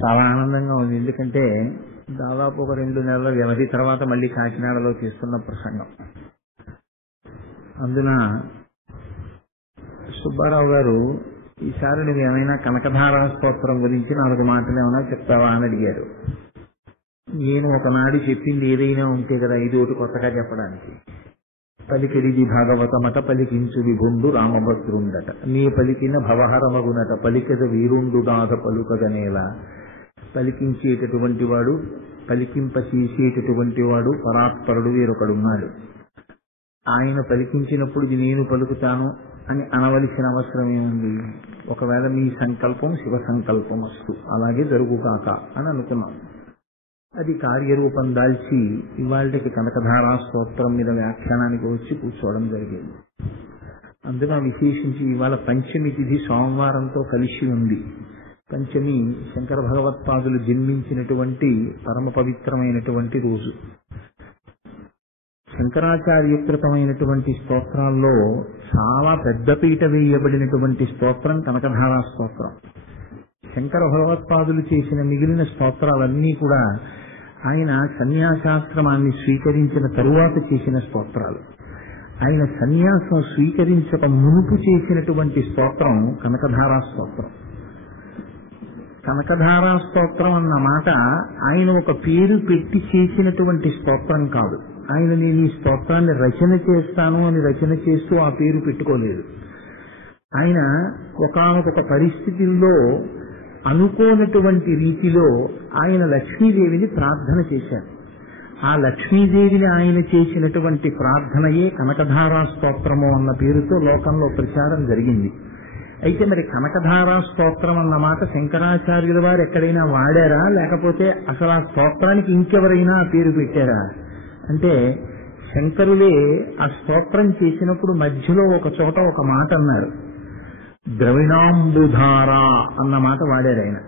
చాలా ఆనందంగా ఉంది. ఎందుకంటే దాదాపు ఒక 2 నెలల వ్యవధి తర్వాత మళ్ళీ కాకినాడలో చేస్తున్న ప్రసంగం. అందున సుబ్బారావు గారు, ఈసారి నువ్వు ఏమైనా కనకధారా స్తోత్రం గురించి 4 మాటలు ఏమైనా చెప్తావా అని అడిగారు. నేను ఒకనాడు చెప్పింది ఏదైనా ఉంటే కదా ఇదోటి కొత్తగా చెప్పడానికి. పలికిడిది భాగవతమట పలికించు విభుండు రామభద్రుండట, నీ పలికిన భవహరమగునట పలికద వీరుండుగాథ పలుకగనేలా. పలికించేటటువంటి వాడు, పలికింపచేసేటటువంటి వాడు పరాత్పరుడు వేరొకడున్నాడు. ఆయన పలికించినప్పుడు ఇది నేను పలుకుతాను అని అనవలసిన అవసరం ఏముంది? ఒకవేళ మీ సంకల్పం శివ సంకల్పం అస్తు, అలాగే జరుగుగాక అని అనుకున్నాం. అది కార్యరూపం దాల్చి ఇవాళకి కనకధారా స్తోత్రం మీద వ్యాఖ్యానానికి వచ్చి కూర్చోవడం జరిగింది. అందున విశేషించి ఇవాళ పంచమి తిథి సోమవారంతో కలిసి ఉంది. పంచమి శంకర భగవత్పాదులు జన్మించినటువంటి పరమ పవిత్రమైనటువంటి రోజు. శంకరాచార్యకృతమైనటువంటి స్తోత్రాల్లో చాలా పెద్దపీట వేయబడినటువంటి స్తోత్రం కనకధారా స్తోత్రం. శంకర భగవత్పాదులు చేసిన మిగిలిన స్తోత్రాలన్నీ కూడా ఆయన సన్యాసాశ్రమాన్ని స్వీకరించిన తరువాత చేసిన స్తోత్రాలు. ఆయన సన్యాసం స్వీకరించక మునుపు చేసినటువంటి స్తోత్రం కనకధారా స్తోత్రం. కనకధారా స్తోత్రం అన్న మాట ఆయన ఒక పేరు పెట్టి చేసినటువంటి స్తోత్రం కాదు. ఆయన నేను ఈ స్తోత్రాన్ని రచన చేస్తాను అని రచన చేస్తూ ఆ పేరు పెట్టుకోలేదు. ఆయన ఒకానొక పరిస్థితుల్లో అనుకోనటువంటి రీతిలో ఆయన లక్ష్మీదేవిని ప్రార్థన చేశారు. ఆ లక్ష్మీదేవిని ఆయన చేసినటువంటి ప్రార్థనయే కనకధారా స్తోత్రము అన్న పేరుతో లోకంలో ప్రచారం జరిగింది. అయితే మరి కనకధారా స్తోత్రం అన్న మాట శంకరాచార్యుల వారు ఎక్కడైనా వాడారా, లేకపోతే అసలు ఆ స్తోత్రానికి ఇంకెవరైనా ఆ పేరు పెట్టారా అంటే, శంకరులే ఆ స్తోత్రం చేసినప్పుడు మధ్యలో ఒక చోట ఒక మాట అన్నారు. ద్రవిణాంబుధార అన్న మాట వాడారు ఆయన.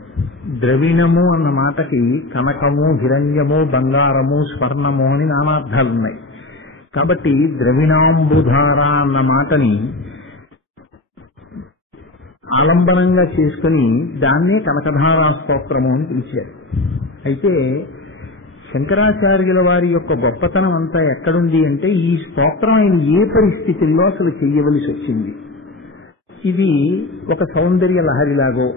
ద్రవిణము అన్న మాటకి కనకము, హిరణ్యము, బంగారము, స్వర్ణము అని నానార్థాలున్నాయి. కాబట్టి ద్రవిణాంబుధార అన్న మాటని ఆలంబనంగా చేసుకుని దాన్నే కనకధారా స్తోత్రము అని పిలిచారు. అయితే శంకరాచార్యుల వారి యొక్క గొప్పతనం అంతా ఎక్కడుంది అంటే, ఈ స్తోత్రం ఆయన ఏ పరిస్థితుల్లో అసలు చెయ్యవలసి వచ్చింది. ఇది ఒక సౌందర్య లహరిలాగో,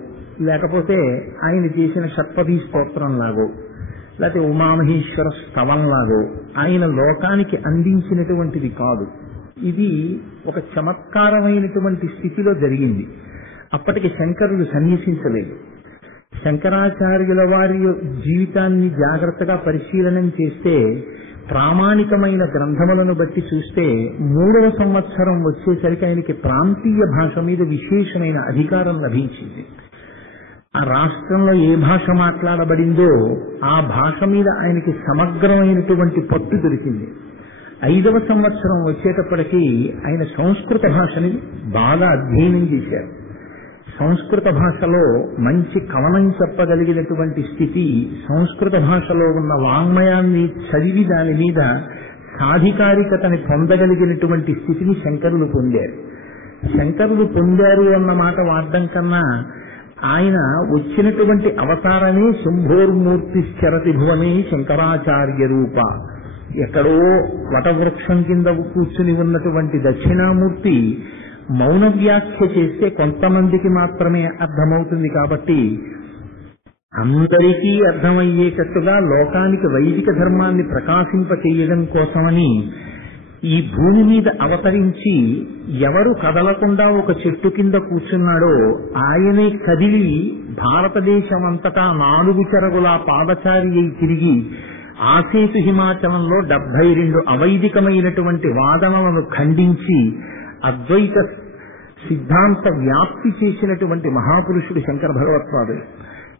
లేకపోతే ఆయన చేసిన షట్పదీ స్తోత్రం లాగో, లేకపోతే ఉమామహేశ్వర స్తవంలాగో ఆయన లోకానికి అందించినటువంటిది కాదు. ఇది ఒక చమత్కారమైనటువంటి స్థితిలో జరిగింది. అప్పటికి శంకరులు సన్యసించలేదు. శంకరాచార్యుల వారి జీవితాన్ని జాగ్రత్తగా పరిశీలనం చేస్తే, ప్రామాణికమైన గ్రంథములను బట్టి చూస్తే 3వ సంవత్సరం వచ్చేసరికి ఆయనకి ప్రాంతీయ భాష మీద విశేషమైన అధికారం లభించింది. ఆ రాష్ట్రంలో ఏ భాష మాట్లాడబడిందో ఆ భాష మీద ఆయనకి సమగ్రమైనటువంటి పట్టు దొరికింది. 5వ సంవత్సరం వచ్చేటప్పటికీ ఆయన సంస్కృత భాషని బాగా అధ్యయనం చేశారు. సంస్కృత భాషలో మంచి కవనం చెప్పగలిగినటువంటి స్థితి, సంస్కృత భాషలో ఉన్న వాంగ్మయాన్ని చదివి దాని మీద సాధికారికతని పొందగలిగినటువంటి స్థితిని శంకరులు పొందారు. శంకరులు పొందారు అన్న మాట వాడడం కన్నా, ఆయన వచ్చినటువంటి అవతారమే శంభోర్మూర్తి చరతి భువనే శంకరాచార్య రూప. ఎక్కడో వటవృక్షం కింద కూర్చుని ఉన్నటువంటి దక్షిణామూర్తి మౌన వ్యాఖ్య చేస్తే కొంతమందికి మాత్రమే అర్థమవుతుంది. కాబట్టి అందరికీ అర్థమయ్యేటట్టుగా లోకానికి వైదిక ధర్మాన్ని ప్రకాశింపచేయడం కోసమని ఈ భూమి మీద అవతరించి ఎవరు కదలకుండా ఒక చెట్టు కింద కూర్చున్నాడో ఆయనే కదిలి భారతదేశమంతటా 4 చెరగుల పాదచారి అయి తిరిగి ఆసేతు హిమాచలంలో 72 అవైదికమైనటువంటి వాదనలను ఖండించి అద్వైత సిద్ధాంత వ్యాప్తి చేసినటువంటి మహాపురుషుడు శంకర భగవత్పాదుడు.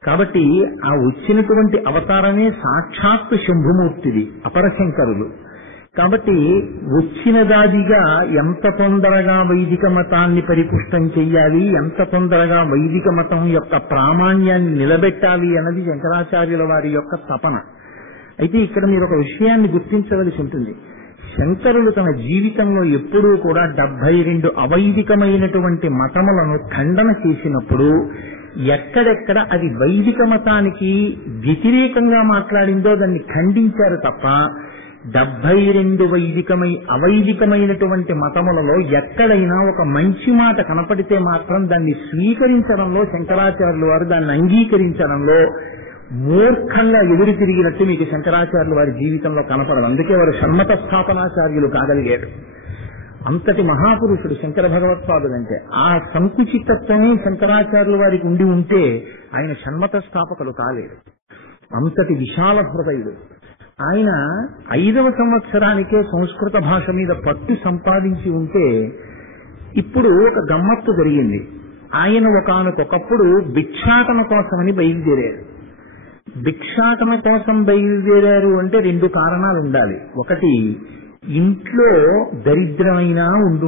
కాబట్టి ఆ వచ్చినటువంటి అవతారమే సాక్షాత్తు శంభుమూర్తిది, అపరశంకరులు. కాబట్టి వచ్చిన దాదిగా ఎంత తొందరగా వైదిక మతాన్ని పరిపుష్టం చెయ్యాలి, ఎంత తొందరగా వైదిక మతం యొక్క ప్రామాణ్యాన్ని నిలబెట్టాలి అన్నది శంకరాచార్యుల వారి యొక్క తపన. అయితే ఇక్కడ మీరు ఒక విషయాన్ని గుర్తించవలసి ఉంటుంది. శంకరులు తన జీవితంలో ఎప్పుడూ కూడా 72 అవైదికమైనటువంటి మతములను ఖండన చేసినప్పుడు ఎక్కడెక్కడ అది వైదిక మతానికి వ్యతిరేకంగా మాట్లాడిందో దాన్ని ఖండించారు తప్ప 72 అవైదికమైనటువంటి మతములలో ఎక్కడైనా ఒక మంచి మాట కనపడితే మాత్రం దాన్ని స్వీకరించడంలో శంకరాచార్యులు వారు దాన్ని అంగీకరించడంలో మూర్ఖంగా ఎదురు తిరిగినట్టు మీకు శంకరాచార్యులు వారి జీవితంలో కనపడదు. అందుకే వారు షణ్మత స్థాపనాచార్యులు కాగలిగాడు. అంతటి మహాపురుషుడు శంకర భగవత్పాదులంటే ఆ సంకుచితత్వమే శంకరాచార్యుల వారికి ఉండి ఉంటే ఆయన షణ్మత స్థాపకులు కాలేరు. అంతటి విశాల హృదయుడు ఆయన. 5వ సంవత్సరానికే సంస్కృత భాష మీద పట్టు సంపాదించి ఉంటే ఇప్పుడు ఒక గమ్మత్తు జరిగింది. ఆయన ఒకానొకప్పుడు భిక్షాటన కోసమని బయలుదేరారు. భిక్షాటన కోసం బయలుదేరారు అంటే 2 కారణాలు ఉండాలి. ఒకటి, ఇంట్లో దరిద్రమైన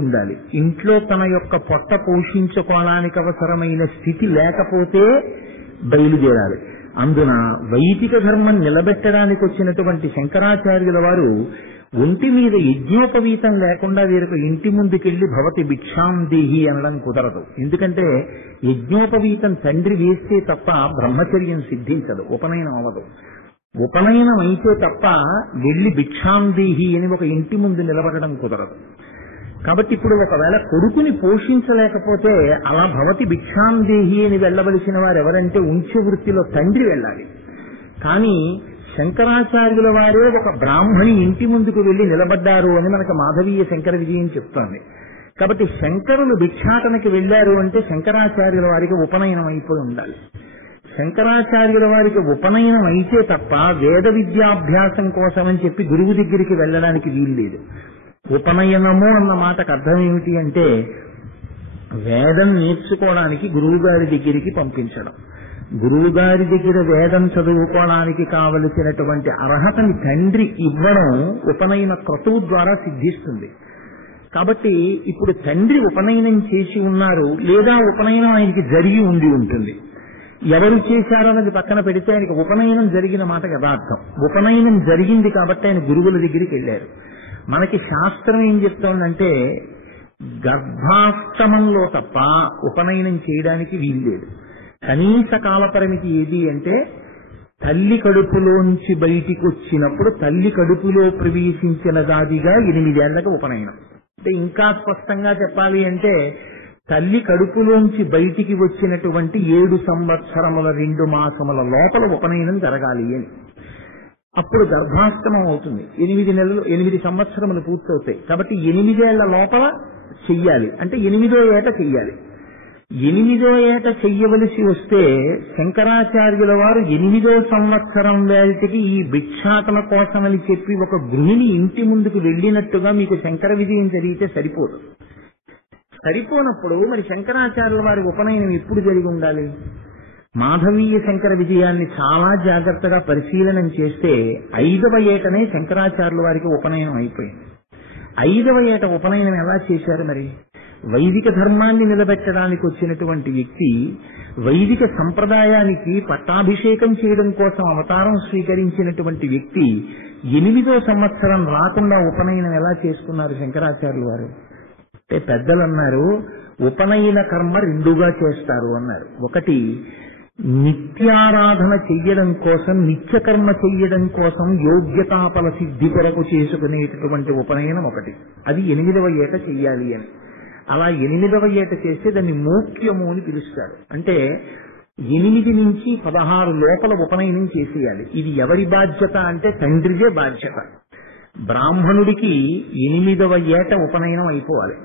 ఉండాలి. ఇంట్లో తన యొక్క పొట్ట పోషించుకోవడానికి అవసరమైన స్థితి లేకపోతే బయలుదేరాలి. అందున వైదిక ధర్మం నిలబెట్టడానికి వచ్చినటువంటి శంకరాచార్యుల వారు ఒంటి మీద యజ్ఞోపవీతం లేకుండా వీరొక ఇంటి ముందుకెళ్లి భవతి భిక్షాం దేహి అనడం కుదరదు. ఎందుకంటే యజ్ఞోపవీతం తండ్రి వేస్తే తప్ప బ్రహ్మచర్యం సిద్ధించదు, ఉపనయనం అవ్వదు. ఉపనయనం అయితే తప్ప వెళ్లి భిక్షాం దేహి అని ఒక ఇంటి ముందు నిలబడడం కుదరదు. కాబట్టి ఇప్పుడు ఒకవేళ కొడుకుని పోషించలేకపోతే అలా భవతి భిక్షాం దేహి అని వెళ్ళవలసిన వారు ఎవరంటే ఉంచే వృత్తిలో తండ్రి వెళ్ళాలి. కానీ శంకరాచార్యుల వారే ఒక బ్రాహ్మణి ఇంటి ముందుకు వెళ్లి నిలబడ్డారు అని మనకు మాధవీయ శంకర విజయం చెప్తోంది. కాబట్టి శంకరులు భిక్షాటనకి వెళ్లారు అంటే శంకరాచార్యుల వారికి ఉపనయనం అయిపోయి ఉండాలి. శంకరాచార్యుల వారికి ఉపనయనం అయితే తప్ప వేద విద్యాభ్యాసం కోసమని చెప్పి గురువు దగ్గరికి వెళ్ళడానికి వీల్లేదు. ఉపనయనము అన్న మాటకు అర్థం ఏమిటి అంటే వేదం నేర్చుకోవడానికి గురువు గారి దగ్గరికి పంపించడం. గురువు గారి దగ్గర వేదం చదువుకోవడానికి కావలసినటువంటి అర్హతని తండ్రి ఇవ్వడం ఉపనయన క్రతువు ద్వారా సిద్ధిస్తుంది. కాబట్టి ఇప్పుడు తండ్రి ఉపనయనం చేసి ఉన్నారు, లేదా ఉపనయనం ఆయనకి జరిగి ఉంటుంది. ఎవరు చేశారన్నది పక్కన పెడితే ఆయనకి ఉపనయనం జరిగిన మాట యథార్థం. ఉపనయనం జరిగింది కాబట్టి ఆయన గురువుల దగ్గరికి వెళ్ళారు. మనకి శాస్త్రం ఏం చెప్తోందంటే గర్భాష్టమంలో తప్ప ఉపనయనం చేయడానికి వీల్లేదు. కనీస కాల పరిమితి ఏది అంటే తల్లి కడుపులోంచి బయటికి వచ్చినప్పుడు తల్లి కడుపులో ప్రవేశించిన దాదిగా 8 ఏళ్లకు ఉపనయనం. అంటే ఇంకా స్పష్టంగా చెప్పాలి అంటే తల్లి కడుపులోంచి బయటికి వచ్చినటువంటి 7 సంవత్సరముల 2 మాసముల లోపల ఉపనయనం జరగాలి అని. అప్పుడు గర్భాష్టమం అవుతుంది. 8 సంవత్సరములు పూర్తవుతాయి. కాబట్టి 8 ఏళ్ల లోపల చెయ్యాలి. అంటే 8వ ఏట చెయ్యాలి. 8వ ఏట చెయ్యవలసి వస్తే శంకరాచార్యుల వారు 8వ సంవత్సరం వేళటికి ఈ భిక్షాటన కోసమని చెప్పి ఒక గృహిణి ఇంటి ముందుకు వెళ్ళినట్టుగా మీకు శంకర విజయం జరిగితే సరిపోదు. సరిపోనప్పుడు మరి శంకరాచార్యుల వారి ఉపనయనం ఎప్పుడు జరిగి ఉండాలి? మాధవీయ శంకర విజయాన్ని చాలా జాగ్రత్తగా పరిశీలనం చేస్తే 5వ ఏటనే శంకరాచార్యుల వారికి ఉపనయనం అయిపోయింది. 5వ ఏట ఉపనయనం ఎలా చేశారు? మరి వైదిక ధర్మాన్ని నిలబెట్టడానికి వచ్చినటువంటి వ్యక్తి వైదిక సంప్రదాయానికి పట్టాభిషేకం చేయడం కోసం అవతారం స్వీకరించినటువంటి వ్యక్తి 8వ సంవత్సరం రాకుండా ఉపనయనం ఎలా చేసుకున్నారు శంకరాచార్యుల వారు? అంటే పెద్దలు అన్నారు ఉపనయన కర్మ 2గా చేస్తారు అన్నారు. ఒకటి నిత్యారాధన చెయ్యడం కోసం, నిత్యకర్మ చెయ్యడం కోసం యోగ్యతాపల సిద్ధి కొరకు చేసుకునేటటువంటి ఉపనయనం ఒకటి. అది 8వ ఏట చెయ్యాలి అని. అలా 8వ ఏట చేస్తే దాన్ని మోక్ష్యము అని పిలుస్తారు. అంటే 8 నుంచి 16 లోపల ఉపనయనం చేసేయాలి. ఇది ఎవరి బాధ్యత అంటే తండ్రిదే బాధ్యత. బ్రాహ్మణుడికి 8వ ఏట ఉపనయనం అయిపోవాలి.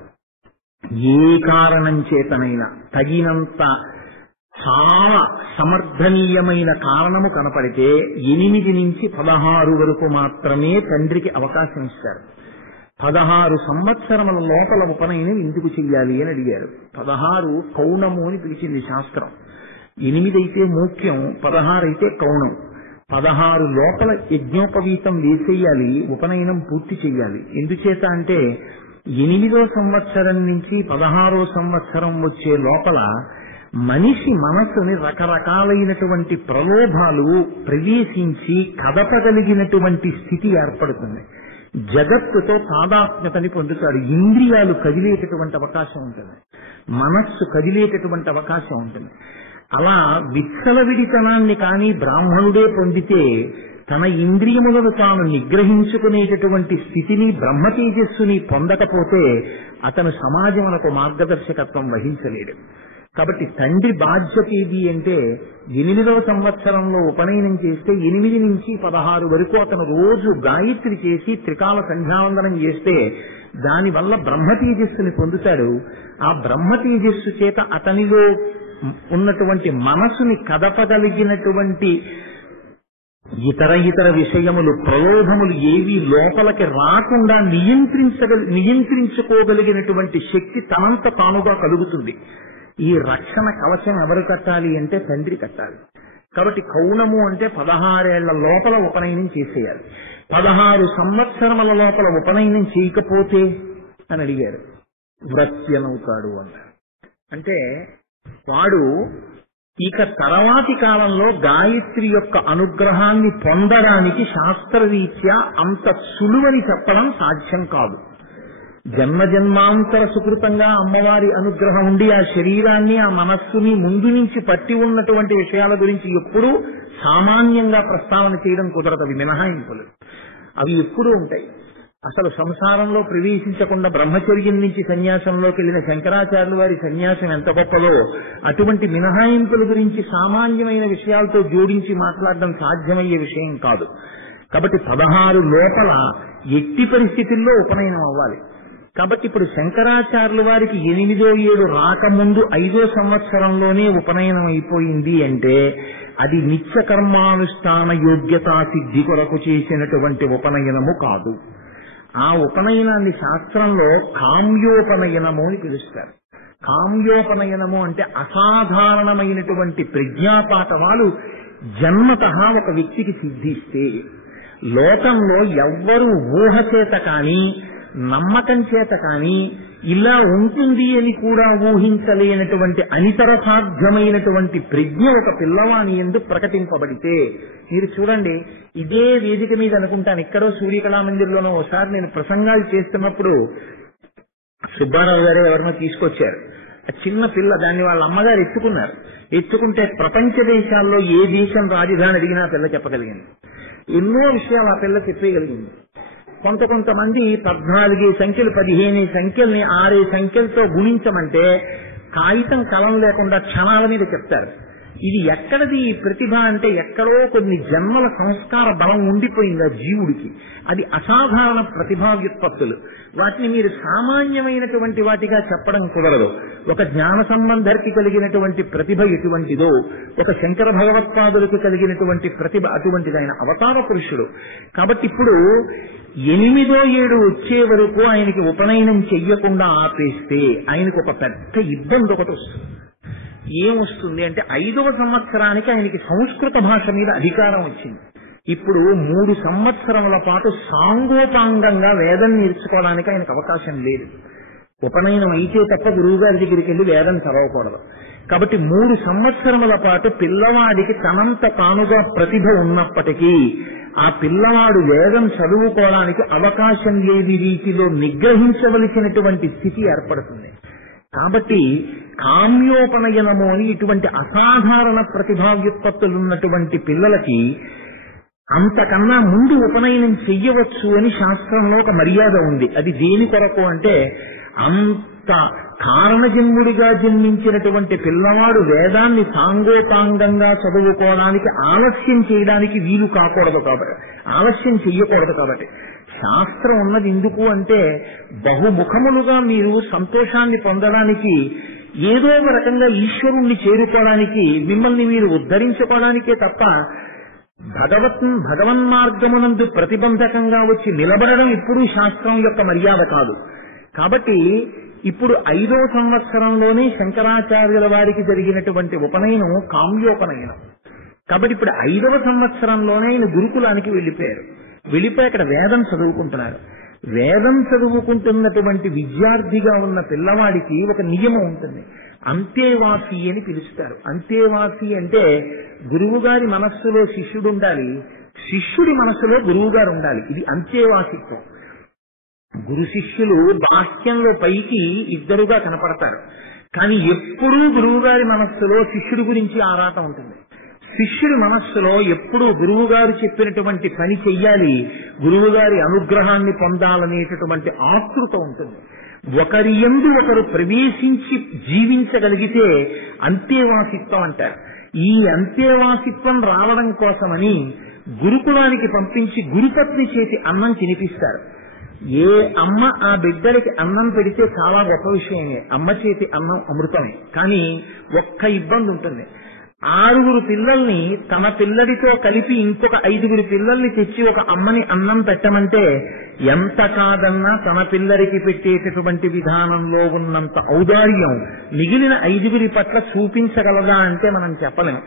ఏ కారణం చేతనైనా తగినంత చాలా సమర్థనీయమైన కారణము కనపడితే 8 నుంచి 16 వరకు మాత్రమే తండ్రికి అవకాశం ఇస్తారు. 16 సంవత్సరముల లోపల ఉపనయనం ఎందుకు చెయ్యాలి అని అడిగారు. 16 కౌణము అని పిలిచింది శాస్త్రం. 8 అయితే మోక్ష్యం, 16 అయితే కౌణం. 16 లోపల యజ్ఞోపవీతం వేసేయాలి, ఉపనయనం పూర్తి చెయ్యాలి. ఎందుచేత అంటే 8వ సంవత్సరం నుంచి 16వ సంవత్సరం వచ్చే లోపల మనిషి మనసుని రకరకాలైనటువంటి ప్రలోభాలు ప్రవేశించి కదపగలిగినటువంటి స్థితి ఏర్పడుతుంది. జగత్తుతో తాదాత్మ్యతని పొందుతాడు. ఇంద్రియాలు కదిలేటటువంటి అవకాశం ఉంటుంది, మనస్సు కదిలేటటువంటి అవకాశం ఉంటుంది. అలా విచ్చలవిడితనాన్ని కానీ బ్రాహ్మణుడే పొందితే తన ఇంద్రియములను తాను నిగ్రహించుకునేటటువంటి స్థితిని బ్రహ్మ తేజస్సుని పొందకపోతే అతను సమాజమునకు మార్గదర్శకత్వం వహించలేడు. కాబట్టి తండ్రి బాధ్యత ఏది అంటే 8వ సంవత్సరంలో ఉపనయనం చేస్తే 8 నుంచి 16 వరకు అతను రోజు గాయత్రి చేసి త్రికాల సంధ్యావందనం చేస్తే దానివల్ల బ్రహ్మ తేజస్సుని పొందుతాడు. ఆ బ్రహ్మ తేజస్సు చేత అతనిలో ఉన్నటువంటి మనసుని కదపగలిగినటువంటి ఇతర విషయములు ప్రలోభములు ఏవి లోపలికి రాకుండా నియంత్రించుకోగలిగినటువంటి శక్తి తనంత తానుగా కలుగుతుంది. ఈ రక్షణ కవచం ఎవరు కట్టాలి అంటే తండ్రి కట్టాలి. కాబట్టి కౌనము అంటే 16 ఏళ్ల లోపల ఉపనయనం చేసేయాలి. 16 సంవత్సరముల లోపల ఉపనయనం చేయకపోతే అని అడిగారు. వ్రత్యనవుతాడు అన్నారు. అంటే వాడు ఇక తర్వాతి కాలంలో గాయత్రి యొక్క అనుగ్రహాన్ని పొందడానికి శాస్త్రరీత్యా అంత సులువని చెప్పడం సాధ్యం కాదు. జన్మజన్మాంతర సుకృతంగా అమ్మవారి అనుగ్రహం ఉండి ఆ శరీరాన్ని ఆ మనస్సుని ముందు నుంచి పట్టి ఉన్నటువంటి విషయాల గురించి ఎప్పుడూ సామాన్యంగా ప్రస్తావన చేయడం కుదరదు. అవి మినహాయింపులు, అవి ఎప్పుడూ ఉంటాయి. అసలు సంసారంలో ప్రవేశించకుండా బ్రహ్మచర్యం నుంచి సన్యాసంలోకి వెళ్ళిన శంకరాచార్యుల వారి సన్యాసం ఎంత గొప్పదో అటువంటి మినహాయింపుల గురించి సామాన్యమైన విషయాలతో జోడించి మాట్లాడడం సాధ్యమయ్యే విషయం కాదు. కాబట్టి 16 లోపల ఎట్టి పరిస్థితుల్లో ఉపనయనం అవ్వాలి. కాబట్టి ఇప్పుడు శంకరాచార్యుల వారికి 8వ ఏడు రాకముందు 5వ సంవత్సరంలోనే ఉపనయనం అయిపోయింది అంటే అది నిత్య కర్మానుష్ఠాన యోగ్యతా సిద్ధి కొరకు చేసినటువంటి ఉపనయనము కాదు. ఆ ఉపనయనాన్ని శాస్త్రంలో కామ్యోపనయనము అని పిలుస్తారు. కామ్యోపనయనము అంటే అసాధారణమైనటువంటి ప్రజ్ఞాపాఠవాలు జన్మతః ఒక వ్యక్తికి సిద్ధిస్తే లోకంలో ఎవ్వరూ ఊహ చేత కానీ నమ్మకం చేత కానీ ఇలా ఉంటుంది అని కూడా ఊహించలేనటువంటి అనితర సాధ్యమైనటువంటి ప్రజ్ఞ ఒక పిల్లవాని యందు ప్రకటింపబడితే మీరు చూడండి, ఇదే వేదిక మీద అనుకుంటాను, ఎక్కడో సూర్యకళామందిర్లోనో ఒకసారి నేను ప్రసంగాలు చేస్తున్నప్పుడు సుబ్బారావు గారు ఎవరినో తీసుకొచ్చారు. ఆ చిన్న పిల్ల, దాన్ని వాళ్ళ అమ్మగారు ఎత్తుకున్నారు. ఎత్తుకుంటే ప్రపంచ దేశాల్లో ఏ దేశం రాజధాని అడిగినా పిల్ల చెప్పగలిగింది. ఎన్నో విషయాలు ఆ పిల్ల చెప్పేయగలిగింది. కొంతమంది 14 సంఖ్యలు 15 సంఖ్యల్ని 6 సంఖ్యలతో గుణించమంటే కాగితం కలం లేకుండా క్షణాల మీద చెప్తారు. ఇది ఎక్కడది ఈ ప్రతిభ అంటే ఎక్కడో కొన్ని జన్మల సంస్కార బలం ఉండిపోయింది ఆ జీవుడికి. అది అసాధారణ ప్రతిభా వ్యుత్పత్తులు. వాటిని మీరు సామాన్యమైనటువంటి వాటిగా చెప్పడం కుదరదు. ఒక జ్ఞాన సంబంధర్కి కలిగినటువంటి ప్రతిభ ఎటువంటిదో ఒక శంకర భగవత్పాదులకు కలిగినటువంటి ప్రతిభ అటువంటిది. ఆయన అవతార పురుషుడు. కాబట్టి ఇప్పుడు 8వ ఏడు వచ్చే వరకు ఆయనకి ఉపనయనం చెయ్యకుండా ఆపేస్తే ఆయనకు ఒక పెద్ద ఇబ్బంది ఒకటి వస్తుంది. ఏమొస్తుంది అంటే 5వ సంవత్సరానికి ఆయనకి సంస్కృత భాష మీద అధికారం వచ్చింది. ఇప్పుడు 3 సంవత్సరముల పాటు సాంగోపాంగంగా వేదం నేర్చుకోవడానికి ఆయనకు అవకాశం లేదు. ఉపనయనం అయితే తప్ప గురువుగారి దగ్గరికి వెళ్ళి వేదం చదవకూడదు. కాబట్టి 3 సంవత్సరముల పాటు పిల్లవాడికి తనంత తానుగా ప్రతిభ ఉన్నప్పటికీ ఆ పిల్లవాడు వేదం చదువుకోవడానికి అవకాశం లేని రీతిలో నిగ్రహించవలసినటువంటి స్థితి ఏర్పడుతుంది. కాబట్టి కామ్యోపనయనము అని ఇటువంటి అసాధారణ ప్రతిభా వ్యుత్పత్తులున్నటువంటి పిల్లలకి అంతకన్నా ముందు ఉపనయనం చెయ్యవచ్చు అని శాస్త్రంలో ఒక మర్యాద ఉంది. అది దేని కొరకు అంటే అంత కారణజన్ముడిగా జన్మించినటువంటి పిల్లవాడు వేదాన్ని సాంగోపాంగంగా చదువుకోవడానికి ఆలస్యం చేయడానికి వీలు కాకూడదు కాబట్టి, ఆలస్యం చెయ్యకూడదు కాబట్టి. శాస్త్రం ఉన్నది ఎందుకు అంటే బహుముఖములుగా మీరు సంతోషాన్ని పొందడానికి, ఏదో ఒక రకంగా ఈశ్వరుణ్ణి చేరుకోవడానికి, మిమ్మల్ని మీరు ఉద్ధరించుకోవడానికే తప్ప భగవన్మార్గమునందు ప్రతిబంధకంగా వచ్చి నిలబడడం ఎప్పుడూ శాస్త్రం యొక్క మర్యాద కాదు. కాబట్టి ఇప్పుడు 5వ సంవత్సరంలోనే శంకరాచార్యుల వారికి జరిగినటువంటి ఉపనయనం కామ్యోపనయనం. కాబట్టి ఇప్పుడు 5వ సంవత్సరంలోనే ఆయన గురుకులానికి వెళ్ళిపోయారు. వెళ్ళిపోయి అక్కడ వేదం చదువుకుంటున్నారు. వేదం చదువుకుంటున్నటువంటి విద్యార్థిగా ఉన్న పిల్లవాడికి ఒక నియమం ఉంటుంది. అంతేవాసి అని పిలుస్తారు. అంతేవాసి అంటే గురువు గారి మనస్సులో శిష్యుడు ఉండాలి, శిష్యుడి మనస్సులో గురువు గారు ఉండాలి. ఇది అంతేవాసిత్వం. గురు శిష్యులు బాహ్యంలో పైకి ఇద్దరుగా కనపడతారు, కానీ ఎప్పుడూ గురువు గారి మనస్సులో శిష్యుడి గురించి ఆరాటం ఉంటుంది. శిష్యుడి మనస్సులో ఎప్పుడూ గురువు గారు చెప్పినటువంటి పని చెయ్యాలి, గురువు గారి అనుగ్రహాన్ని పొందాలనేటటువంటి ఆతృత ఉంటుంది. ఒకరి యందు ఒకరు ప్రవేశించి జీవించగలిగితే అంతేవాసిత్వం అంటారు. ఈ అంతేవాసిత్వం రావడం కోసమని గురుకులానికి పంపించి గురుపత్ని చేతి అన్నం తినిపిస్తారు. ఏ అమ్మ ఆ బిడ్డలకి అన్నం పెడితే చాలా గొప్ప విషయమే, అమ్మ చేతి అన్నం అమృతమే. కానీ ఒక్క ఇబ్బంది ఉంటుంది. 6 పిల్లల్ని తన పిల్లడితో కలిపి ఇంకొక 5 పిల్లల్ని తెచ్చి ఒక అమ్మని అన్నం పెట్టమంటే ఎంత కాదన్నా తన పిల్లడికి పెట్టేటటువంటి విధానంలో ఉన్నంత ఔదార్యం మిగిలిన 5 పట్ల చూపించగలదా అంటే మనం చెప్పలేం.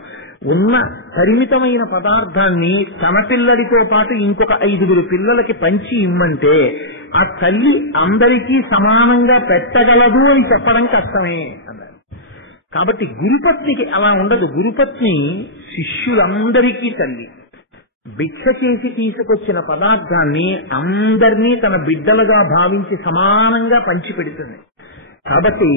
ఉన్న పరిమితమైన పదార్థాన్ని తన పిల్లడితో పాటు ఇంకొక 5 పిల్లలకి పంచి ఇమ్మంటే ఆ తల్లి అందరికీ సమానంగా పెట్టగలదు అని చెప్పడం కష్టమే అన్నారు. కాబట్టి గురుపత్నికి అలా ఉండదు. గురుపత్ని శిష్యులందరికీ తల్లి. భిక్ష చేసి తీసుకొచ్చిన పదార్థాన్ని అందరినీ తన బిడ్డలుగా భావించి సమానంగా పంచిపెడుతుంది. కాబట్టి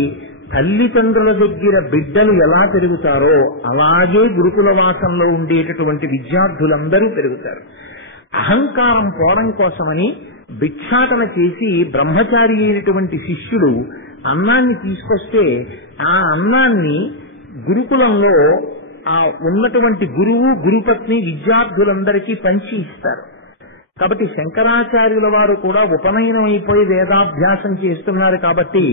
తల్లిదండ్రుల దగ్గర బిడ్డలు ఎలా పెరుగుతారో అలాగే గురుకుల వాసంలో ఉండేటటువంటి విద్యార్థులందరూ పెరుగుతారు. అహంకారం పోవడం కోసమని భిక్షాటన చేసి బ్రహ్మచారి అయినటువంటి శిష్యుడు అన్నాన్ని తీసుకొస్తే ఆ అన్నాన్ని గురుకులంలో ఆ ఉన్నటువంటి గురువు గురుపత్ని విద్యార్థులందరికీ పంచి ఇస్తారు. కాబట్టి శంకరాచార్యుల వారు కూడా ఉపనయనం అయిపోయి వేదాభ్యాసం చేస్తున్నారు కాబట్టి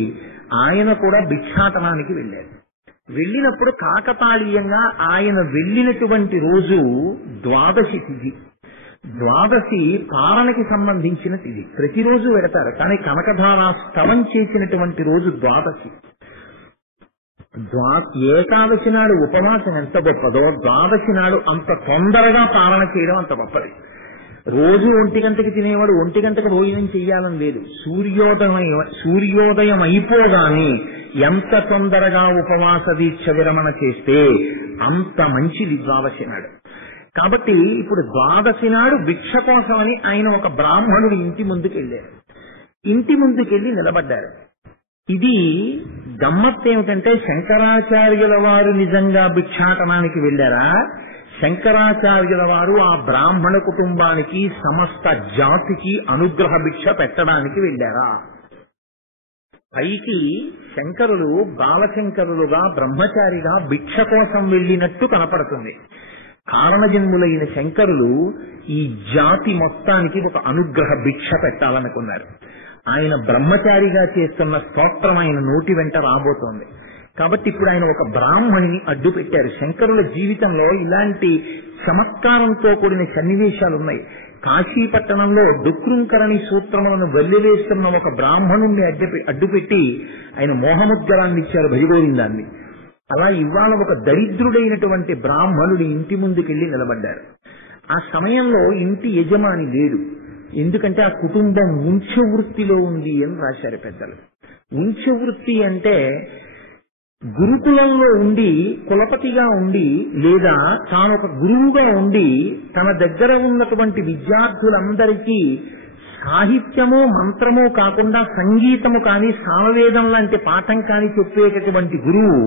ఆయన కూడా భిక్షాటనానికి వెళ్ళారు. వెళ్ళినప్పుడు కాకతాళీయంగా ఆయన వెళ్ళినటువంటి రోజు ద్వాదశి తిథి. ద్వాదశి పాలనకి సంబంధించిన తిథి. ప్రతిరోజు వెడతారు, కానీ కనకధారా స్తవం చేసినటువంటి రోజు ద్వాదశి. ఏకాదశి నాడు ఉపవాసం ఎంత గొప్పదో ద్వాదశి నాడు అంత తొందరగా పాలన చేయడం అంత గొప్పది. రోజు 1 గంటకి తినేవాడు 1 గంటకు భోజనం చెయ్యాలని లేదు. సూర్యోదయం అయిపోగానే ఎంత తొందరగా ఉపవాస దీక్ష విరమణ చేస్తే అంత మంచిది ద్వాదశి నాడు. కాబట్టి ఇప్పుడు ద్వాదశి నాడు భిక్ష కోసమని ఆయన ఒక బ్రాహ్మణుడి ఇంటి ముందుకు వెళ్ళారు. ఇంటి ముందుకెళ్ళి నిలబడ్డారు. ఇది గమ్మత్తు ఏమిటంటే శంకరాచార్యుల వారు నిజంగా భిక్షాటనానికి వెళ్ళారా, శంకరాచార్యుల వారు ఆ బ్రాహ్మణ కుటుంబానికి సమస్త జాతికి అనుగ్రహ భిక్ష పెట్టడానికి వెళ్ళారా? పైకి శంకరులు బాలశంకరులుగా బ్రహ్మచారిగా భిక్ష కోసం వెళ్ళినట్టు కనపడుతుంది. కారణజన్ములైన శంకరులు ఈ జాతి మొత్తానికి ఒక అనుగ్రహ భిక్ష పెట్టాలనుకున్నారు. ఆయన బ్రహ్మచారిగా చేస్తున్న స్తోత్రం ఆయన నోటి వెంట రాబోతోంది. కాబట్టి ఇప్పుడు ఆయన ఒక బ్రాహ్మణిని అడ్డు పెట్టారు. శంకరుల జీవితంలో ఇలాంటి చమత్కారంతో కూడిన సన్నివేశాలు ఉన్నాయి. కాశీపట్టణంలో దుక్రుంకరణి సూత్రములను వల్లివేస్తున్న ఒక బ్రాహ్మణుణ్ణి అడ్డుపెట్టి ఆయన మోహముద్గరాన్ని ఇచ్చారు, భజగోవిందాన్ని. అలా ఇవాళ ఒక దరిద్రుడైనటువంటి బ్రాహ్మణుడి ఇంటి ముందుకెళ్లి నిలబడ్డారు. ఆ సమయంలో ఇంటి యజమాని లేడు. ఎందుకంటే ఆ కుటుంబం ఉంచవృత్తిలో ఉంది అని రాశారు పెద్దలు. ఉంచవృత్తి అంటే గురుకులంలో ఉండి కులపతిగా ఉండి లేదా తాను ఒక గురువుగా ఉండి తన దగ్గర ఉన్నటువంటి విద్యార్థులందరికీ సాహిత్యము మంత్రము కాకుండా సంగీతము కానీ సామవేదం లాంటి పాఠం కానీ చెప్పేటటువంటి గురువు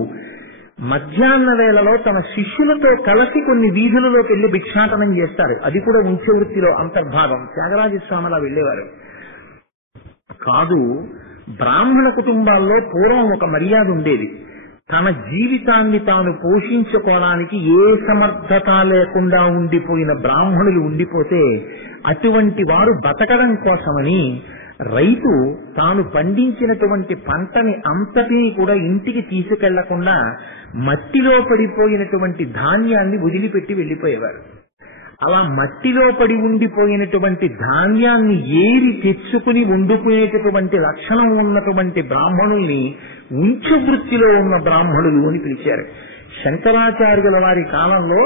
మధ్యాహ్న వేళలో తన శిష్యులతో కలిసి కొన్ని వీధులలోకి వెళ్లి భిక్షాటనం చేస్తారు. అది కూడా ఉంచవృత్తిలో అంతర్భాగం. త్యాగరాజస్వామిలా వెళ్లేవారు కాదు. బ్రాహ్మణ కుటుంబాల్లో పూర్వం ఒక మర్యాద ఉండేది. తన జీవితాన్ని తాను పోషించుకోవడానికి ఏ సమర్థత లేకుండా ఉండిపోయిన బ్రాహ్మణులు ఉండిపోతే అటువంటి వారు బతకడం కోసమని రైతు తాను పండించినటువంటి పంటని అంతటినీ కూడా ఇంటికి తీసుకెళ్లకుండా మట్టిలో పడిపోయినటువంటి ధాన్యాన్ని వదిలిపెట్టి వెళ్లిపోయేవారు. అలా మట్టిలో పడి ఉండిపోయినటువంటి ధాన్యాన్ని ఏరి తెచ్చుకుని వండుకునేటటువంటి లక్షణం ఉన్నటువంటి బ్రాహ్మణుల్ని ఉంచవృత్తిలో ఉన్న బ్రాహ్మణులు అని పిలిచారు. శంకరాచార్యుల వారి కాలంలో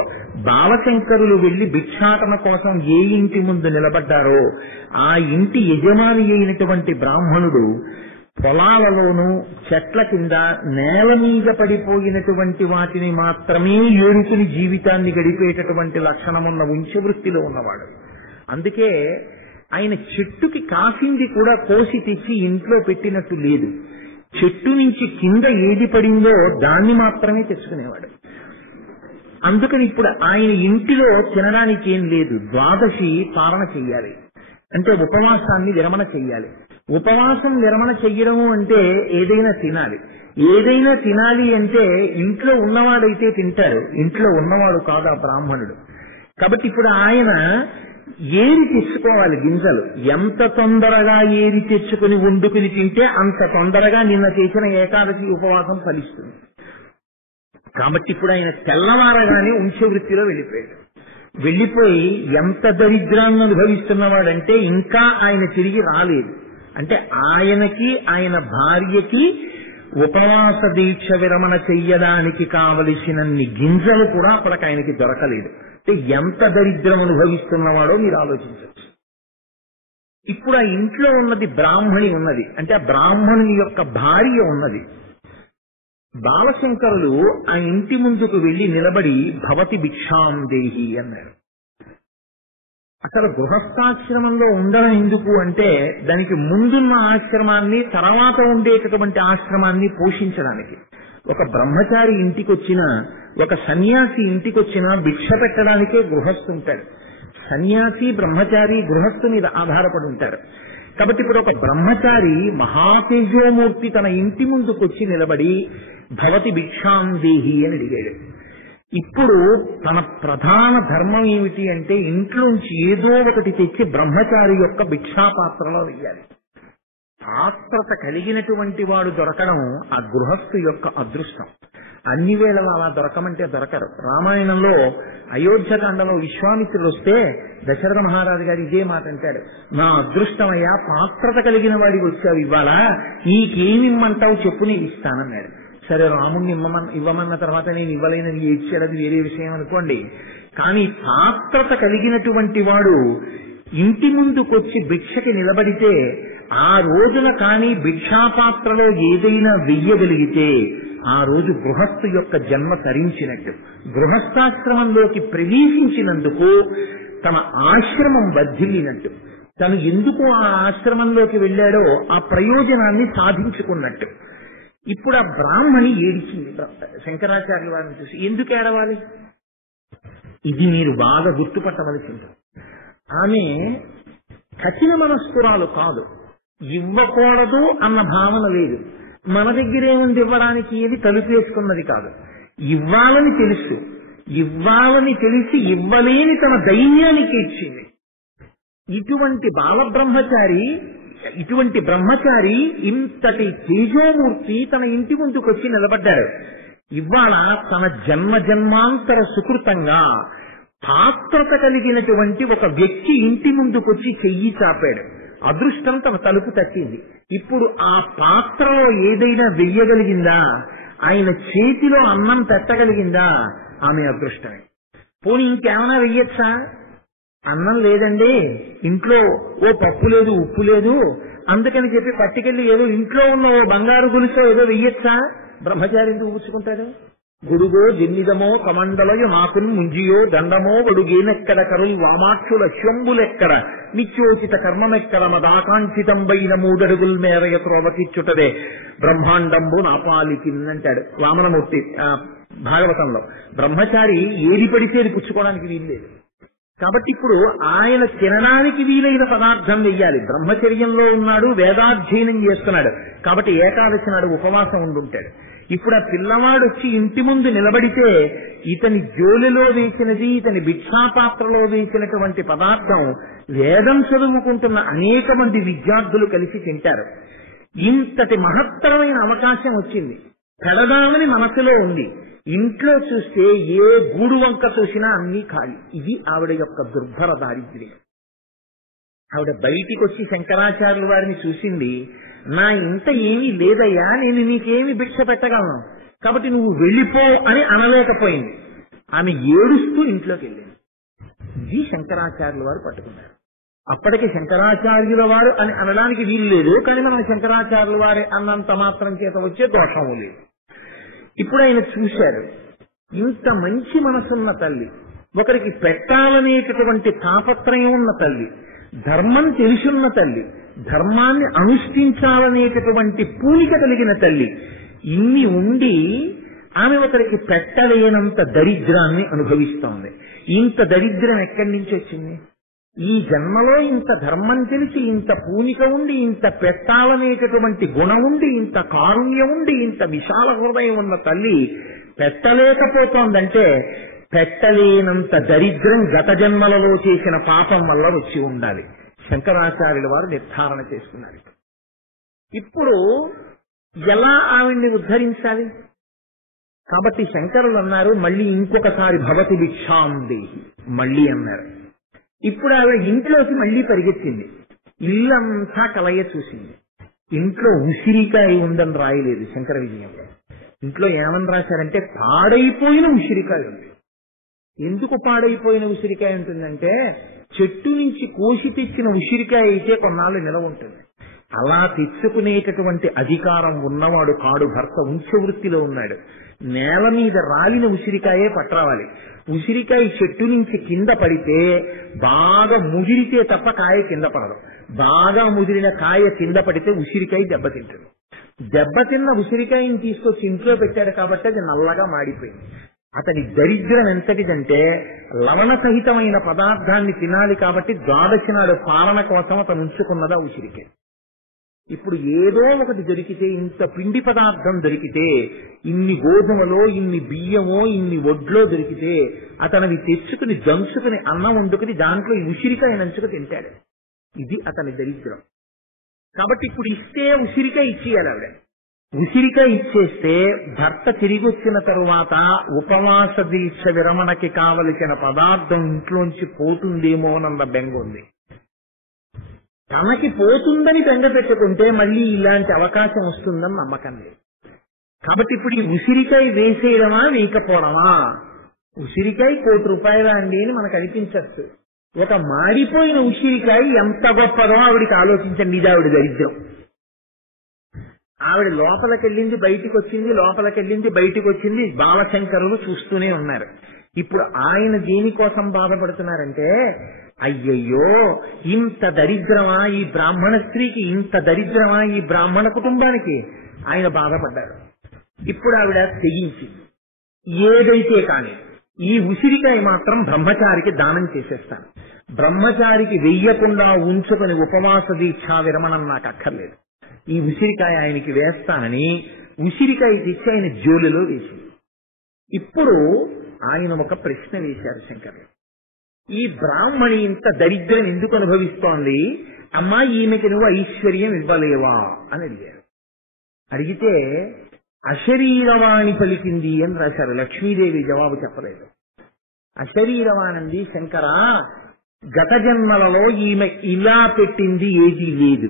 బాలశంకరులు వెళ్లి భిక్షాటన కోసం ఏ ఇంటి ముందు నిలబడ్డారో ఆ ఇంటి యజమాని అయినటువంటి బ్రాహ్మణుడు పొలాలలోనూ చెట్ల కింద నేల మీద పడిపోయినటువంటి వాటిని మాత్రమే ఏరుకుని జీవితాన్ని గడిపేటటువంటి లక్షణమున్న ఉంచవృత్తిలో ఉన్నవాడు. అందుకే ఆయన చెట్టుకి కాసింది కూడా కోసి తెచ్చి ఇంట్లో పెట్టినట్టు లేదు. చెట్టు నుంచి కింద ఏది పడిందో దాన్ని మాత్రమే తెచ్చుకునేవాడు. అందుకని ఇప్పుడు ఆయన ఇంటిలో తినడానికి ఏం లేదు. ద్వాదశి పాలన చెయ్యాలి అంటే ఉపవాసాన్ని విరమణ చెయ్యాలి. ఉపవాసం విరమణ చెయ్యడము అంటే ఏదైనా తినాలి. ఏదైనా తినాలి అంటే ఇంట్లో ఉన్నవాడైతే తింటారు, ఇంట్లో ఉన్నవాడు కాదు ఆ బ్రాహ్మణుడు. కాబట్టి ఇప్పుడు ఆయన ఏరి తెచ్చుకోవాలి గింజలు. ఎంత తొందరగా ఏరి తెచ్చుకుని వండుకుని తింటే అంత తొందరగా నిన్న చేసిన ఏకాదశి ఉపవాసం ఫలిస్తుంది. కాబట్టి ఇప్పుడు ఆయన తెల్లవారగానే ఉంచే వృత్తిలో వెళ్ళిపోయి ఎంత దరిద్రాన్ని అనుభవిస్తున్నవాడంటే ఇంకా ఆయన తిరిగి రాలేదు. అంటే ఆయనకి ఆయన భార్యకి ఉపవాస దీక్ష విరమణ చెయ్యడానికి కావలసినన్ని గింజలు కూడా అప్పటికి ఆయనకి దొరకలేదు. అంటే ఎంత దరిద్రం అనుభవిస్తున్నవాడో మీరు ఆలోచించవచ్చు. ఇప్పుడు ఆ ఇంట్లో ఉన్నది బ్రాహ్మణి ఉన్నది, అంటే ఆ బ్రాహ్మణుని యొక్క భార్య ఉన్నది. బాలశంకరులు ఆ ఇంటి ముందుకు వెళ్లి నిలబడి భవతి భిక్షాం దేహి అన్నారు. అసలు గృహస్థాశ్రమంలో ఉండడం ఎందుకు అంటే దానికి ముందున్న ఆశ్రమాన్ని తర్వాత ఉండేటటువంటి ఆశ్రమాన్ని పోషించడానికి. ఒక బ్రహ్మచారి ఇంటికొచ్చినా ఒక సన్యాసి ఇంటికొచ్చినా భిక్ష పెట్టడానికే గృహస్థు ఉంటాడు. సన్యాసి బ్రహ్మచారి గృహస్థు మీద ఆధారపడి ఉంటారు. కాబట్టి ఇప్పుడు ఒక బ్రహ్మచారి మహాతేజోమూర్తి తన ఇంటి ముందుకొచ్చి నిలబడి భవతి భిక్షాం దేహి అని అడిగాడు. ఇప్పుడు తన ప్రధాన ధర్మం ఏమిటి అంటే ఇంట్లోంచి ఏదో ఒకటి తెచ్చి బ్రహ్మచారి యొక్క భిక్షాపాత్రలో వెయ్యాలి. పాత్రత కలిగినటువంటి వాడు దొరకడం ఆ గృహస్థు యొక్క అదృష్టం. అన్ని వేళలా అలా దొరకమంటే దొరకరు. రామాయణంలో అయోధ్యకాండలో విశ్వామిత్రుడు వస్తే దశరథ మహారాజు గారు ఇదే మాట అంటాడు, నా అదృష్టమయ్యా పాత్రత కలిగిన వాడికి వచ్చావు, ఇవ్వాలా నీకేమిమ్మంటావు చెప్పు నేను ఇస్తానన్నాడు. సరే రాముణ్ణి ఇవ్వమన్న తర్వాత నేను ఇవ్వలేనని ఇచ్చాడు, అది వేరే విషయం అనుకోండి. కానీ పాత్రత కలిగినటువంటి వాడు ఇంటి ముందుకొచ్చి భిక్షకి నిలబడితే ఆ రోజున కానీ భిక్షాపాత్రలో ఏదైనా వెయ్యగలిగితే ఆ రోజు గృహస్థు యొక్క జన్మ తరించినట్టు. గృహస్థాశ్రమంలోకి ప్రవేశించినందుకు తమ ఆశ్రమం వర్ధిల్లినట్టు. తను ఎందుకు ఆ ఆశ్రమంలోకి వెళ్ళాడో ఆ ప్రయోజనాన్ని సాధించుకున్నట్టు. ఇప్పుడు ఆ బ్రాహ్మణి ఏడిచింది శంకరాచార్యుల వారిని చూసి. ఎందుకు ఏడవాలి? ఇది మీరు బాగా గుర్తుపట్టవలసి ఉంటుంది. ఆమె కఠిన మనస్కురాలు కాదు, ఇవ్వకూడదు అన్న భావన లేదు. మన దగ్గరేముంది ఇవ్వడానికి, ఏది తలుపేసుకున్నది కాదు. ఇవ్వాలని తెలుసు, ఇవ్వాలని తెలిసి ఇవ్వలేని తన దైన్యానికి ఇచ్చింది. ఇటువంటి బ్రహ్మచారి ఇంతటి తేజోమూర్తి తన ఇంటి ముందుకొచ్చి నిలబడ్డాడు. ఇవాళ తన జన్మాంతర సుకృతంగా పాత్రత కలిగినటువంటి ఒక వ్యక్తి ఇంటి ముందుకొచ్చి చెయ్యి చాపాడు. అదృష్టం తన తలుపు తట్టింది. ఇప్పుడు ఆ పాత్రలో ఏదైనా వెయ్యగలిగిందా, ఆయన చేతిలో అన్నం పెట్టగలిగిందా, ఆమె అదృష్టమే. పోనీ ఇంకేమైనా వెయ్యొచ్చా? అన్నం లేదండి, ఇంట్లో ఓ పప్పు లేదు, ఉప్పు లేదు, అందుకని చెప్పి పట్టుకెళ్ళి ఏదో ఇంట్లో ఉన్న ఓ బంగారు గొలుసో ఏదో వెయ్యొచ్చా? బ్రహ్మచారి ఎందుకు పుచ్చుకుంటాడు? గుడుగో జన్నిదమో కమండలయు నాకున్ ముంజియో దండమో వడుగేనెక్కడ కరుల్ వామాక్షుల శంబులెక్కడ నిత్యోచిత కర్మమెక్కడ మదాకాంక్షితంబైన మూడడుగుల మేరయ త్రోవకిచ్చుటదే బ్రహ్మాండంబు నాపాలికిందంటాడు వామనమూర్తి భాగవతంలో. బ్రహ్మచారి ఏది పడితే అది పుచ్చుకోవడానికి వీల్లేదు. కాబట్టి ఇప్పుడు ఆయన తినడానికి వీలైన పదార్థం వెయ్యాలి. బ్రహ్మచర్యంలో ఉన్నాడు, వేదాధ్యయనం చేస్తున్నాడు, కాబట్టి ఏకాదశి నాడు ఉపవాసం ఉండుంటాడు. ఇప్పుడు ఆ పిల్లవాడు వచ్చి ఇంటి ముందు నిలబడితే ఇతని జోలిలో వేసినది, ఇతని భిక్షాపాత్రలో వేసినటువంటి పదార్థం వేదం చదువుకుంటున్న అనేక మంది విద్యార్థులు కలిసి తింటారు. ఇంతటి మహత్తరమైన అవకాశం వచ్చింది, పెడదామని మనసులో ఉంది. ఇంట్లో చూస్తే ఏ గూడు వంక చూసినా అన్నీ ఖాళీ. ఇది ఆవిడ యొక్క దుర్భర దారిద్ర్యం. ఆవిడ బయటికి వచ్చి శంకరాచార్యుల వారిని చూసింది, నా ఇంత ఏమీ లేదయ్యా, నేను నీకేమి భిక్ష పెట్టగలను, కాబట్టి నువ్వు వెళ్ళిపో అని అనలేకపోయింది. ఆమె ఏడుస్తూ ఇంట్లోకి వెళ్ళింది. ఇది శంకరాచార్యుల వారు పట్టుకున్నారు. అప్పటికి శంకరాచార్యుల వారు అని అనడానికి వీలు లేదు, కానీ మనం శంకరాచార్యుల వారి అన్నంత మాత్రం చేత వచ్చే దోషము లేదు. ఇప్పుడు ఆయన చూశారు, ఇంత మంచి మనసున్న తల్లి, ఒకరికి పెట్టాలనేటటువంటి తాపత్రయం ఉన్న తల్లి, ధర్మం తెలుసున్న తల్లి, ధర్మాన్ని అనుష్ఠించాలనేటటువంటి పూనిక కలిగిన తల్లి, ఇన్ని ఉండి ఆమె ఒకరికి పెట్టలేనంత దరిద్రాన్ని అనుభవిస్తోంది. ఇంత దరిద్రం ఎక్కడి నుంచి వచ్చింది? ఈ జన్మలో ఇంత ధర్మం తెలిసి, ఇంత పూనిక ఉండి, ఇంత పెట్టాలనేటటువంటి గుణం ఉండి, ఇంత కారుణ్యం ఉండి, ఇంత విశాల హృదయం ఉన్న తల్లి పెట్టలేకపోతోందంటే పెట్టలేనంత దరిద్రం గత జన్మలలో చేసిన పాపం వల్ల వచ్చి ఉండాలి. శంకరాచార్యుల వారు నిర్ధారణ చేసుకున్నారు. ఇప్పుడు ఎలా ఆవిడ్ని ఉద్ధరించాలి? కాబట్టి శంకరులు అన్నారు, మళ్ళీ ఇంకొకసారి భవతి భిక్షాం దేహి మళ్ళీ అన్నారు. ఇప్పుడు ఆవిడ ఇంట్లోకి మళ్ళీ పరిగెత్తింది. ఇల్లంతా కలయ చూసింది. ఇంట్లో ఉసిరికాయ ఉందని రాయలేదు శంకర విజయంలో. ఇంట్లో ఏమని రాశారంటే పాడైపోయిన ఉసిరికాయ ఉంది. ఎందుకు పాడైపోయిన ఉసిరికాయ ఉంటుందంటే చెట్టు నుంచి కోసి తెచ్చిన ఉసిరికాయ అయితే కొన్నాళ్ళు నిలవ ఉంటుంది. అలా తెచ్చుకునేటటువంటి అధికారం ఉన్నవాడు కాడు భర్త. ఉంచవృత్తిలో ఉన్నాడు. నేల మీద రాలిన ఉసిరికాయే పట్టరావాలి. ఉసిరికాయ చెట్టు నుంచి కింద పడితే బాగా ముదిరితే తప్ప కాయ కింద పడదు. బాగా ముదిరిన కాయ కింద పడితే ఉసిరికాయ దెబ్బతింటుంది. దెబ్బతిన్న ఉసిరికాయని తీసుకొచ్చి ఇంట్లో పెట్టాడు కాబట్టి అది నల్లగా మాడిపోయింది. అతని దరిద్రం ఎంతటిదంటే లవణ సహితమైన పదార్థాన్ని తినాలి కాబట్టి ద్వాదశి నాడు పాలన కోసం అతను ఉంచుకున్నదా ఉసిరికాయ. ఇప్పుడు ఏదో ఒకటి దొరికితే, ఇంత పిండి పదార్థం దొరికితే, ఇన్ని గోధుమలో, ఇన్ని బియ్యమో, ఇన్ని వడ్లో దొరికితే అతనివి తెచ్చుకుని దంచుకుని అన్నం వండుకుని దాంట్లో ఈ ఉసిరికాయ నంచుకు తింటాడు. ఇది అతని దరిద్రం. కాబట్టి ఇప్పుడు ఇస్తే ఉసిరికాయ ఇచ్చేయాలి ఆవిడ. ఉసిరికాయ ఇచ్చేస్తే భర్త తిరిగి వచ్చిన తరువాత ఉపవాస దీక్ష విరమణకి కావలసిన పదార్థం ఇంట్లోంచి పోతుందేమోనన్న బెంగ ఉంది. తనకి పోతుందని బెంగ పెట్టుకుంటే మళ్ళీ ఇలాంటి అవకాశం వస్తుందని నమ్మకం లేదు. కాబట్టి ఇప్పుడు ఈ ఉసిరికాయ వేసేయడమా వేయకపోవడమా? ఉసిరికాయ ₹1,00,00,000 అండి అని మనకు అనిపించచ్చు. ఒక మాడిపోయిన ఉసిరికాయ ఎంత గొప్పదో ఆవిడికి ఆలోచించండి. ఇది ఆవిడ దరిద్రం. ఆవిడ లోపలికెళ్ళింది బయటికి వచ్చింది, లోపలికెళ్ళింది బయటికి వచ్చింది. బాలశంకరులు చూస్తూనే ఉన్నారు. ఇప్పుడు ఆయన దేనికోసం బాధపడుతున్నారంటే, అయ్యయ్యో ఇంత దరిద్రమా ఈ బ్రాహ్మణ స్త్రీకి, ఇంత దరిద్రమా ఈ బ్రాహ్మణ కుటుంబానికి, ఆయన బాధపడ్డారు. ఇప్పుడు ఆవిడ తెగించింది. ఏదైతే కానీ ఈ ఉసిరికాయ మాత్రం బ్రహ్మచారికి దానం చేసేస్తాను. బ్రహ్మచారికి వెయ్యకుండా ఉంచుకుని ఉపవాస దీక్షా విరమణం నాకు అక్కర్లేదు. ఈ ఉసిరికాయ ఆయనకి వేస్తానని ఉసిరికాయ తెచ్చి ఆయన జోలిలో వేసింది. ఇప్పుడు ఆయన ఒక ప్రశ్న వేశారు శంకరులు. ఈ బ్రాహ్మణి ఇంత దరిద్రం ఎందుకు అనుభవిస్తోంది? అమ్మా ఈమెకి నువ్వు ఐశ్వర్యం ఇవ్వలేవా అని అడిగారు. అడిగితే అశరీరవాణి పలికింది అని రాశారు. లక్ష్మీదేవి జవాబు చెప్పలేదు. అశరీరవాణంది శంకర, గత జన్మలలో ఈమె ఇలా పెట్టింది ఏదీ లేదు.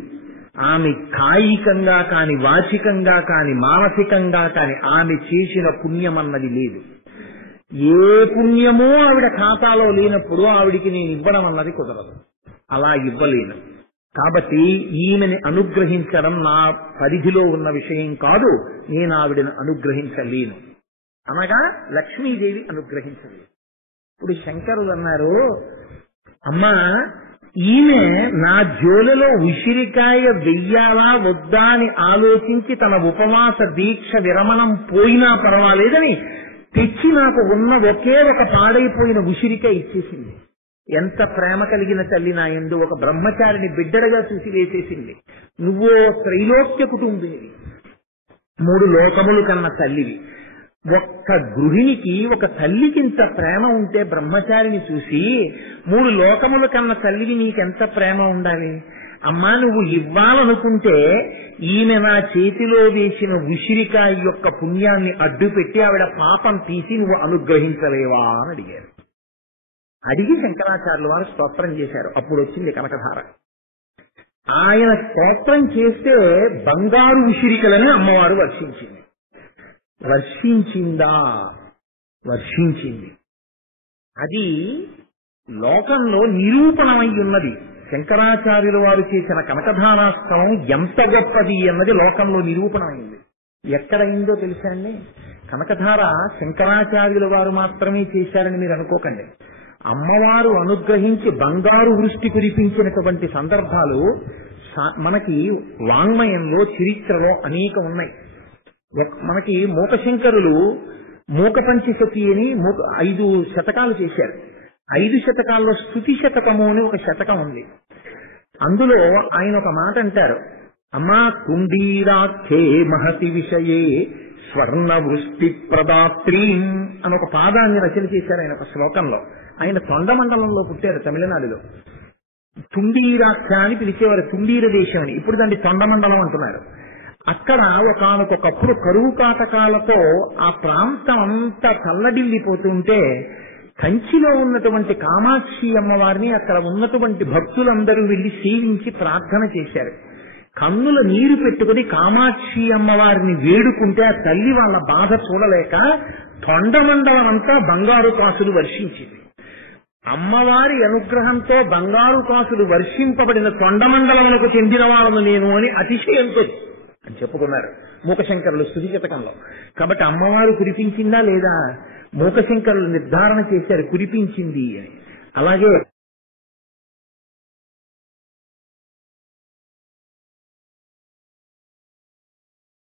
ఆమె కాయికంగా కాని, వాచికంగా కాని, మానసికంగా కాని ఆమె చేసిన పుణ్యమన్నది లేదు. ఏ పుణ్యమో ఆవిడ ఖాతాలో లేనప్పుడు ఆవిడికి నేను ఇవ్వడం అన్నది కుదరదు. అలా ఇవ్వలేను. కాబట్టి ఈమెని అనుగ్రహించడం నా పరిధిలో ఉన్న విషయం కాదు. నేను ఆవిడను అనుగ్రహించలేను అనగా లక్ష్మీదేవి అనుగ్రహించలేదు. ఇప్పుడు శంకరులు అన్నారు, అమ్మా ఈమె నా జోలిలో ఉసిరికాయ వెయ్యాలా వద్దా అని ఆలోచించి తన ఉపవాస దీక్ష విరమణం పోయినా పర్వాలేదని తెచ్చి నాకు ఉన్న ఒకే ఒక పాడైపోయిన ఉసిరికాయ ఇచ్చేసింది. ఎంత ప్రేమ కలిగిన తల్లి నా యందు! ఒక బ్రహ్మచారిని బిడ్డడగా చూసి వేసేసింది. నువ్వు త్రైలోక్య కుటుంబినివి, 3 లోకములు కన్న తల్లివి. ఒక్క గృహిణికి, ఒక తల్లికి ఇంత ప్రేమ ఉంటే బ్రహ్మచారిని చూసి 3 లోకముల కన్న తల్లివి నీకెంత ప్రేమ ఉండాలి? అమ్మా నువ్వు ఇవ్వాలనుకుంటే ఈమె నా చేతిలో వేసిన ఉసిరికాయ యొక్క పుణ్యాన్ని అడ్డుపెట్టి ఆవిడ పాపం తీసి నువ్వు అనుగ్రహించలేవా అని అడిగారు. అడిగి శంకరాచార్యుల వారు స్తోత్రం చేశారు. అప్పుడు వచ్చింది కనకధార. ఆయన స్తోత్రం చేస్తే బంగారు ఉసిరికలని అమ్మవారు వర్షించింది. వర్షించిందా? వర్షించింది. అది లోకంలో నిరూపణమై ఉన్నది. శంకరాచార్యుల వారు చేసిన కనకధారాస్తవం ఎంత గొప్పది అన్నది లోకంలో నిరూపణమైంది. ఎక్కడైందో తెలుసా అండి? కనకధార శంకరాచార్యుల వారు మాత్రమే చేశారని మీరు అనుకోకండి. అమ్మవారు అనుగ్రహించి బంగారు వృష్టి కురిపించినటువంటి సందర్భాలు మనకి వాంగ్మయంలో చరిత్రలో అనేక ఉన్నాయి. మనకి మూకశంకరులు మూక పంచశతి అని 5 శతకాలు చేశారు. 5 శతకాల్లో స్తుతి శతకము అని ఒక శతకం ఉంది. అందులో ఆయన ఒక మాట అంటారు, అమ్మా కుండీరాఖ్యే మహతి విషయే స్వర్ణ వృష్టి ప్రదాత్రీం అని ఒక పాదాన్ని రచన చేశారు ఆయన ఒక శ్లోకంలో. ఆయన తొండమండలంలో పుట్టారు, తమిళనాడులో. తుండీరాఖ్య అని పిలిచేవారు, తుండీర దేశం అని. ఇప్పుడు దాన్ని తొండమండలం అంటున్నారు. అక్కడ ఒకానొకప్పుడు కరువు కాటకాలతో ఆ ప్రాంతం అంతా తల్లడిల్లిపోతుంటే కంచిలో ఉన్నటువంటి కామాక్షి అమ్మవారిని అక్కడ ఉన్నటువంటి భక్తులందరూ వెళ్లి సేవించి ప్రార్థన చేశారు. కన్నుల నీరు పెట్టుకుని కామాక్షి అమ్మవారిని వేడుకుంటే ఆ తల్లి వాళ్ళ బాధ చూడలేక తొండమండలం అంతా బంగారు కాసులు వర్షించింది. అమ్మవారి అనుగ్రహంతో బంగారు కాసులు వర్షింపబడిన తొండమండలములకు చెందిన వాళ్ళను నేను అని అతిశయంతో అని చెప్పుకున్నారు మూకశంకరులు స్తుతి శతకంలో. కాబట్టి అమ్మవారు కురిపించిందా లేదా? మూకశంకరులు నిర్ధారణ చేశారు కురిపించింది అని. అలాగే